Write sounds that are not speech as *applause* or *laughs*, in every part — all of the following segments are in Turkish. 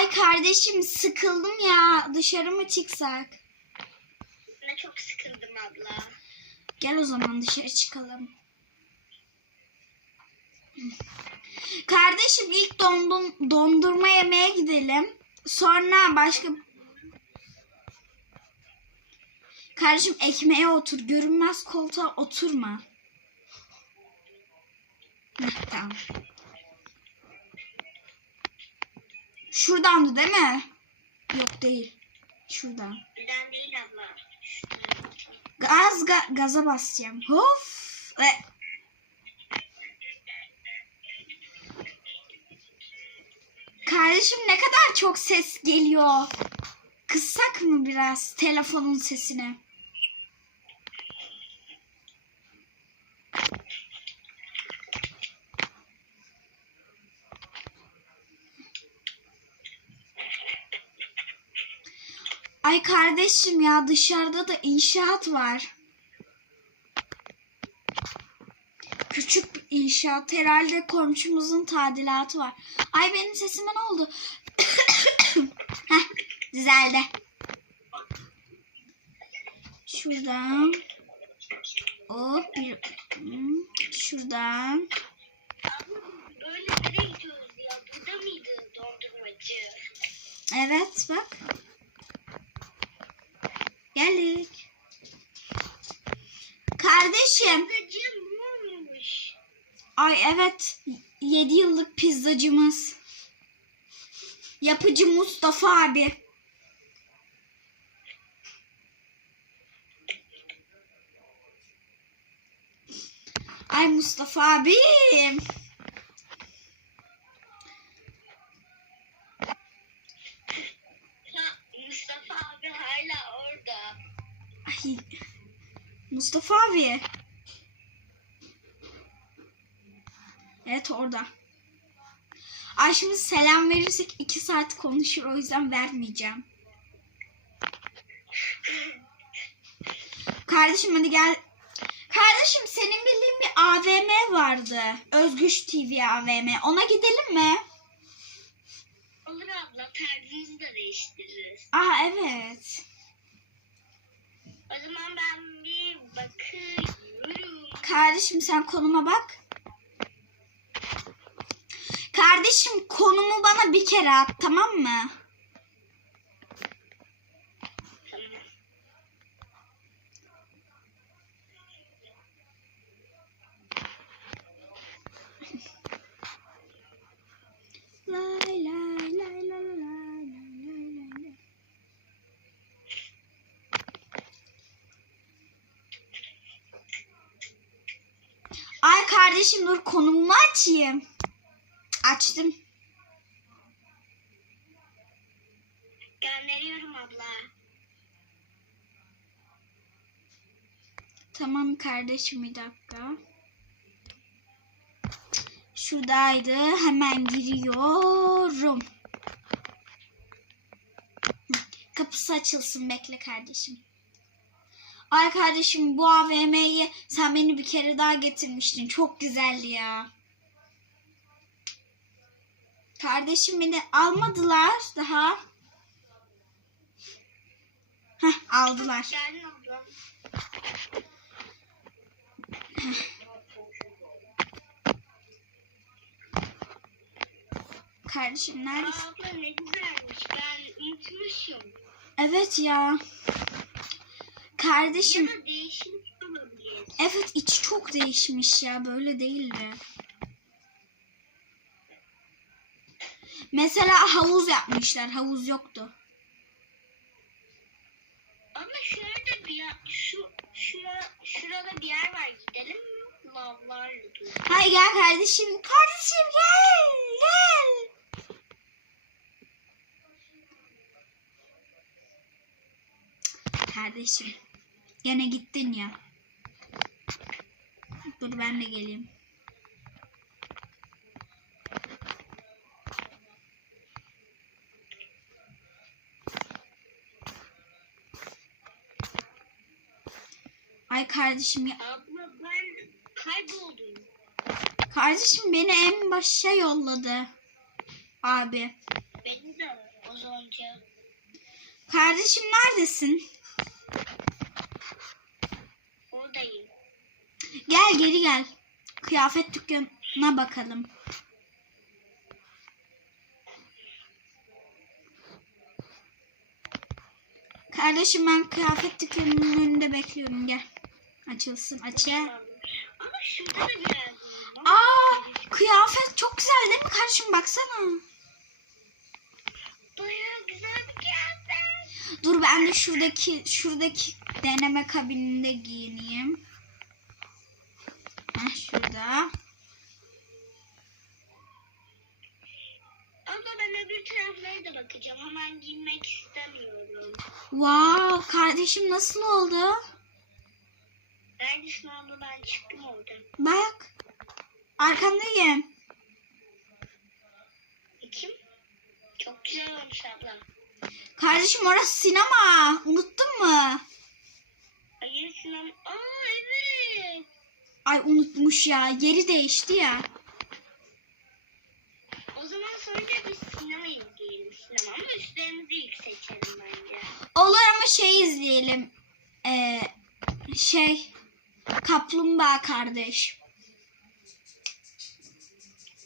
Ay kardeşim sıkıldım ya. Dışarı mı çıksak? Ben çok sıkıldım abla. Gel o zaman dışarı çıkalım. Kardeşim ilk dondum, dondurma yemeye gidelim. Sonra başka... Kardeşim ekmeğe otur. Görünmez koltuğa oturma. Heh, tamam. Şuradandı değil mi? Yok değil. Şuradan. Birden değil abla. Şuradan. Gaz ga- gaza basacağım. Of. Ve Kardeşim ne kadar çok ses geliyor. Kıssak mı biraz telefonun sesini? Ay kardeşim ya dışarıda da inşaat var. Küçük bir inşaat. Herhalde komşumuzun tadilatı var. Ay benim sesime ne oldu? *coughs* Heh, düzeldi. Şuradan. Hop bir. Hmm, Şuradan. Abla böyle nereye gidiyoruz ya? Burada mıydı dondurmacı? Evet bak. Geldik. Kardeşim. Dondurmacıymış. Ay evet. 7 yıllık pizzacımız. Yapıcı Mustafa abi. Ay Mustafa abim. Ha, Mustafa abi hala orada. Ay. Mustafa abi. Evet orada. Ay şimdi selam verirsek iki saat konuşur o yüzden vermeyeceğim. Kardeşim hadi gel. Kardeşim senin bildiğin bir AVM vardı. Özgüç TV AVM. Ona gidelim mi? Olur abla tarzımızı da değiştiririz. Aa evet. O zaman ben bir bakıyorum. Kardeşim sen konuma bak. Kardeşim konumu bana bir kere at tamam mı? Kardeşim dur konumumu açayım. Açtım. Gönderiyorum abla. Tamam kardeşim bir dakika. Şuradaydı. Hemen giriyorum. Kapısı açılsın bekle kardeşim. Ay kardeşim bu AVM'yi sen beni bir kere daha getirmiştin. Çok güzeldi ya. Kardeşim beni almadılar daha. Heh aldılar. Kardeşim neredesin? abla ne güzelmiş. Ben unutmuşum. Evet ya. Kardeşim Ya da değişmiş olabilir. evet içi çok değişmiş ya böyle değildi. Mesela havuz yapmışlar. Havuz yoktu. Ama şurada bir yer, şu, şura, şurada bir yer var. Gidelim mi? Lavlarla dolu. Hay gel kardeşim. Kardeşim gel. Gel. Kardeşim. Gene gittin ya. Dur ben de geleyim. Ay kardeşim ya. Abla ben kayboldum. Kardeşim beni en başa yolladı. Abi. Beni de az önce. Kardeşim neredesin? Buradayım. Gel geri gel. Kıyafet dükkanına bakalım. Kardeşim ben kıyafet dükkanının önünde bekliyorum gel. Açılsın açı. Ama şurada da bir yer buldum. Aa kıyafet çok güzel değil mi kardeşim baksana. Bayağı güzel bir kıyafet. Dur ben de şuradaki şuradaki deneme kabininde giyineyim. Heh, şurada. Abla ben öbür taraflara da bakacağım. Hemen giymek istemiyorum. Wow kardeşim nasıl oldu? Neredesin abla ben çıktım oradan. Bak. Arkandayım. Kim? Çok güzel olmuş abla. Kardeşim orası sinema. Unuttun mu? Aa evet. Ay unutmuş ya. Yeri değişti ya. O zaman sonra biz sinema izleyelim sinema ama üstlerimizi ilk seçelim bence. Olur ama şey izleyelim. Ee, şey. Kaplumbağa kardeş.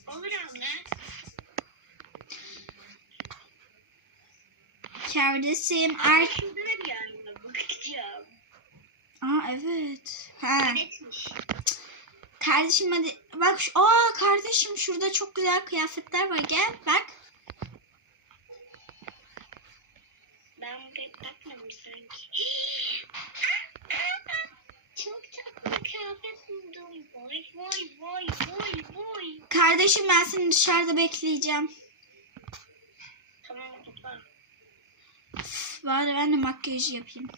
Olur abla. Kardeşim er... Şurada da bir yerine bakacağım. Aa evet. Ha. Netmiş. Kardeşim hadi. Bak. şu- Aa kardeşim şurada çok güzel kıyafetler var. Gel bak. Ben pek bakmadım sanki. Çok tatlı kıyafet buldum. Vay vay vay vay vay. Kardeşim ben seni dışarıda bekleyeceğim. Tamam Bari ben de makyaj yapayım.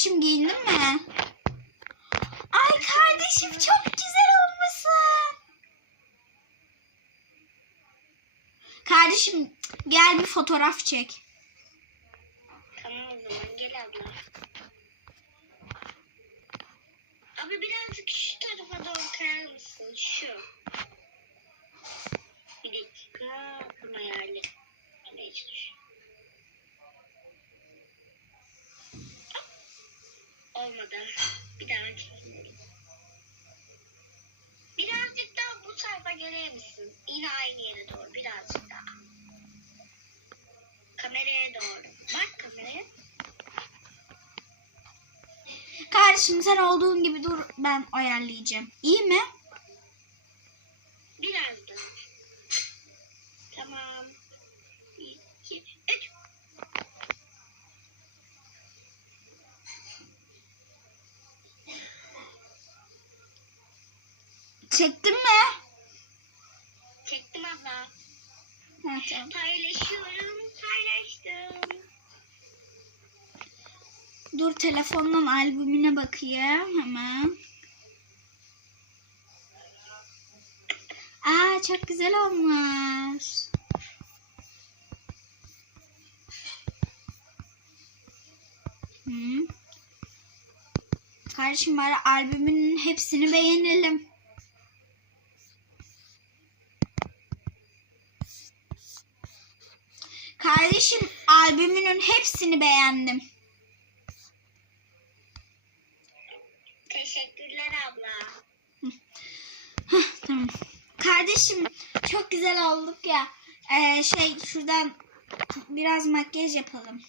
Kardeşim giyindin mi? Ay kardeşim çok güzel olmuşsun. Kardeşim gel bir fotoğraf çek. Tamam o zaman gel abla. Abi birazcık şu tarafa doğru kayar mısın? Şu. Bir dakika. Nereye Olmadı. Bir daha çekelim. Birazcık daha bu tarafa gelir misin? Yine aynı yere doğru. Birazcık daha. Kameraya doğru. Bak kameraya. Kardeşim sen olduğun gibi dur ben ayarlayacağım. İyi mi? Biraz daha. Tamam. Bir, iki, üç. Çektin mi? Çektim abla. Ha, tamam. Paylaşıyorum. Paylaştım. Dur telefondan albümüne bakayım hemen. Aa çok güzel olmuş. Hı. Kardeşim bari albümün hepsini beğenelim. Kardeşim albümünün hepsini beğendim. Teşekkürler abla. Hah, tamam. Kardeşim çok güzel olduk ya. Ee, şey şuradan biraz makyaj yapalım.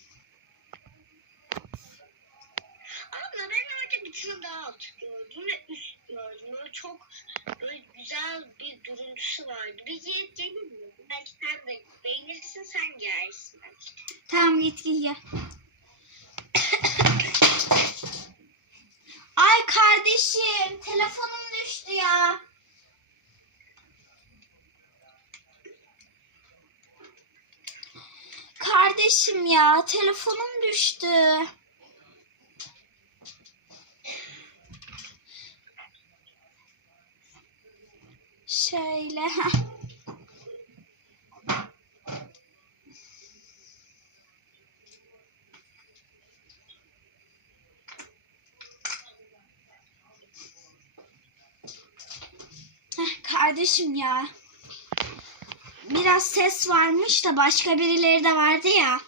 Abla tane daha alt gördüm ve üst gördüm. Böyle çok böyle güzel bir görüntüsü vardı. Bir giyip gelir mi? Belki sen de beğenirsin sen giyersin belki. Tamam git gel. Ay kardeşim telefonum düştü ya. Kardeşim ya telefonum düştü. şöyle. kardeşim ya. Biraz ses varmış da başka birileri de vardı ya.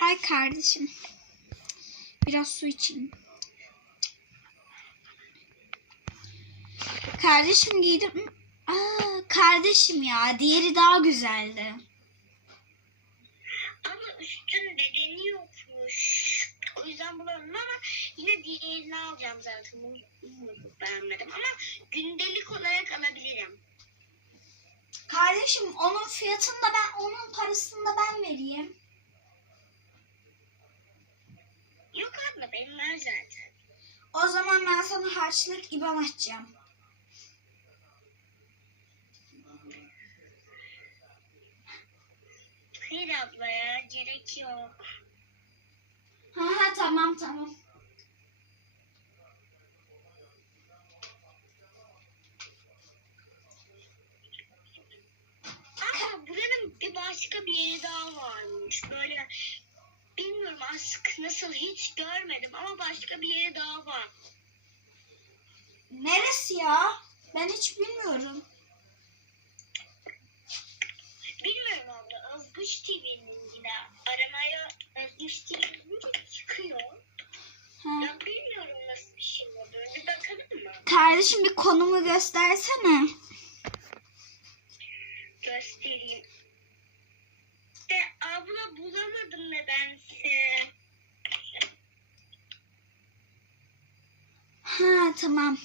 Ay kardeşim. Biraz su içeyim. Kardeşim giydim. Aa, kardeşim ya diğeri daha güzeldi. Ama üstün bedeni yokmuş. O yüzden bulamam ama yine diğerini alacağım zaten. Bunu beğenmedim ama gündelik olarak alabilirim. Kardeşim onun fiyatını da ben onun parasını da ben vereyim. Yok abla benim var zaten. O zaman ben sana harçlık IBAN açacağım. Hayır abla ya gerek yok. Ha tamam tamam. Ama buranın bir başka bir yeri daha varmış. Böyle bilmiyorum aslında nasıl hiç görmedim ama başka bir yeri daha var. Neresi ya? Ben hiç bilmiyorum. Bilmiyorum abla. Özgüç TV'nin yine aramaya Özgüç TV'nin çıkıyor. Ha. Ya bilmiyorum nasıl bir şey olduğunu. Bir bakalım mı? Kardeşim bir konumu göstersene. Göstereyim. De abla bulamadım nedense. Ha tamam.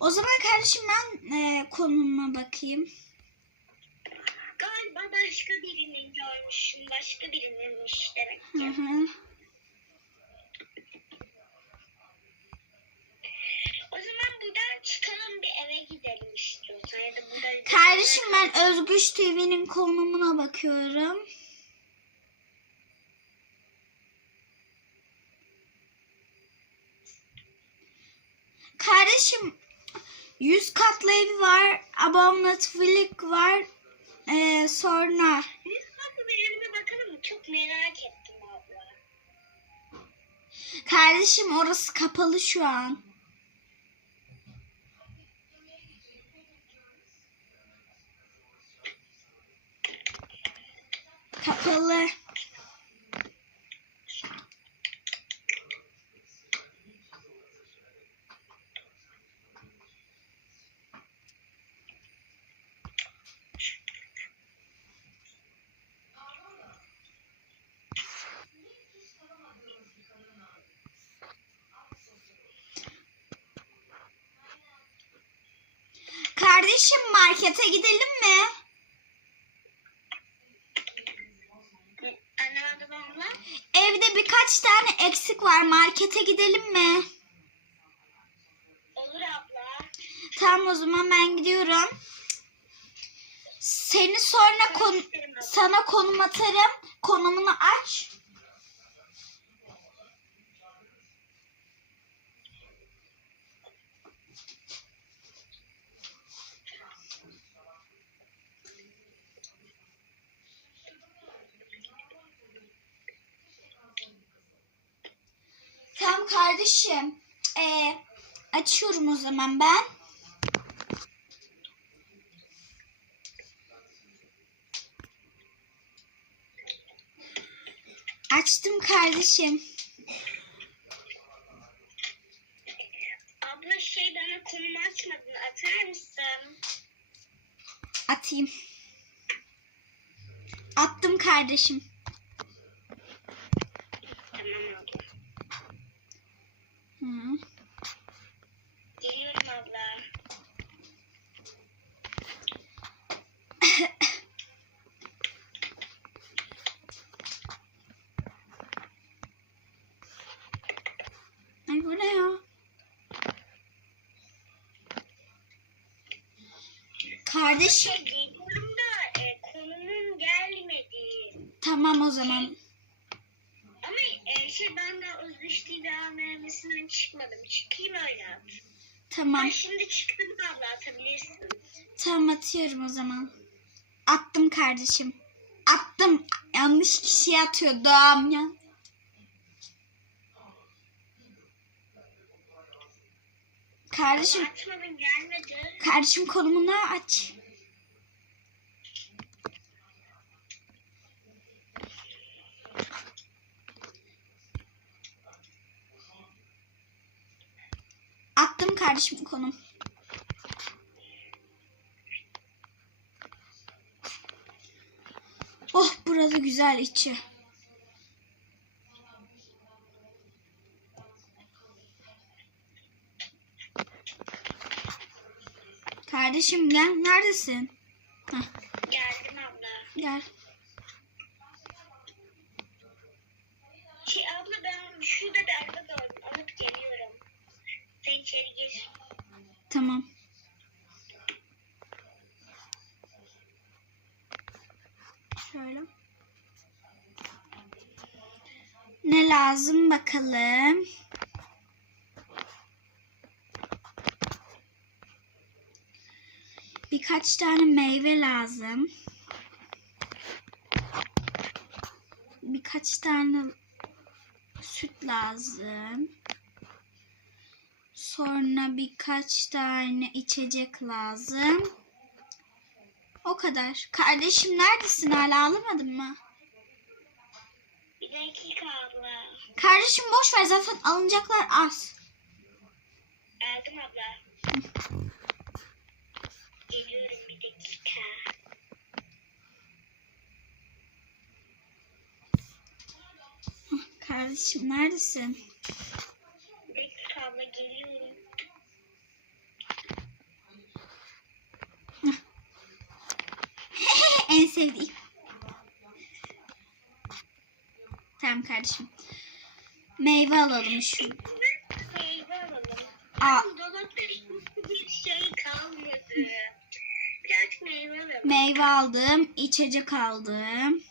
O zaman kardeşim ben e, konuma bakayım. Galiba başka birinin görmüşüm. Başka birininmiş demek Hı ki. hı. O zaman buradan çıkalım bir eve gidelim istiyorsan. Ya da burada Kardeşim ben Özgüç TV'nin konumuna bakıyorum. Kardeşim 100 katlı evi var, abonatvilik var. Ee, sonra Biz bakın bir yerine bakalım? Çok merak ettim abla. kardeşim orası kapalı şu an. Kapalı. Kardeşim markete gidelim mi? Evde birkaç tane eksik var. Markete gidelim mi? Olur abla. Tamam o zaman ben gidiyorum. Seni sonra kon sana konum atarım. Konumunu aç. Tamam kardeşim. Ee, açıyorum o zaman ben. Açtım kardeşim. Abla şey bana konumu açmadın. Atar mısın? Atayım. Attım kardeşim. Tamam abla. Hı. Geliyorum abla. *coughs* Ay bu ne ya? Kardeşim. Geliyorum da e, konumum gelmedi. Tamam o zaman. Ama e, şey ben de Özgüç TV AVM'sinden çıkmadım. Çıkayım öyle. Tamam. Ben şimdi çıktım abla atabilirsin. Tamam atıyorum o zaman. Attım kardeşim. Attım. Yanlış kişiye atıyordum ya. Kardeşim, Açmadın gelmedi. kardeşim konumunu aç. Attım kardeşim konum. Oh burada güzel içi. Kardeşim gel neredesin? Heh, Geldim abla. gel. Şey abla ben şurada bir araba gördüm. Alıp geliyorum. Sen içeri gir. Tamam. Şöyle. Ne lazım bakalım. Birkaç tane meyve lazım. Birkaç tane süt lazım. Sonra birkaç tane içecek lazım. O kadar. Kardeşim neredesin hala alamadın mı? Bir dakika abla. Kardeşim boş ver zaten alınacaklar az. Geldim abla. Geliyorum bir dakika. Kardeşim neredesin? Bir dakika abla geliyorum. *laughs* en sevdiğim. Tamam kardeşim. Meyve alalım şu. Meyve alalım. Aa, Dolapta hiçbir şey kalmadı. Biraz meyve alalım. meyve aldım, içecek aldım.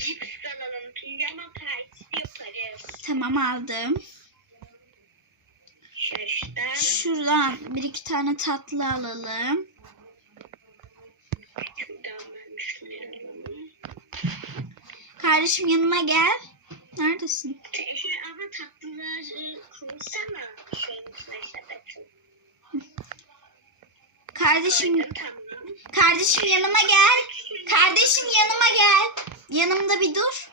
Cips alalım. Pijama partisi yaparız. Tamam aldım. Şuradan. Şuradan bir iki tane tatlı alalım. Kardeşim yanıma gel. Neredesin? Şey ama tatlıları. Şeyin sepetsin. Kardeşim. Kardeşim yanıma gel. Kardeşim yanıma gel. Yanımda bir dur.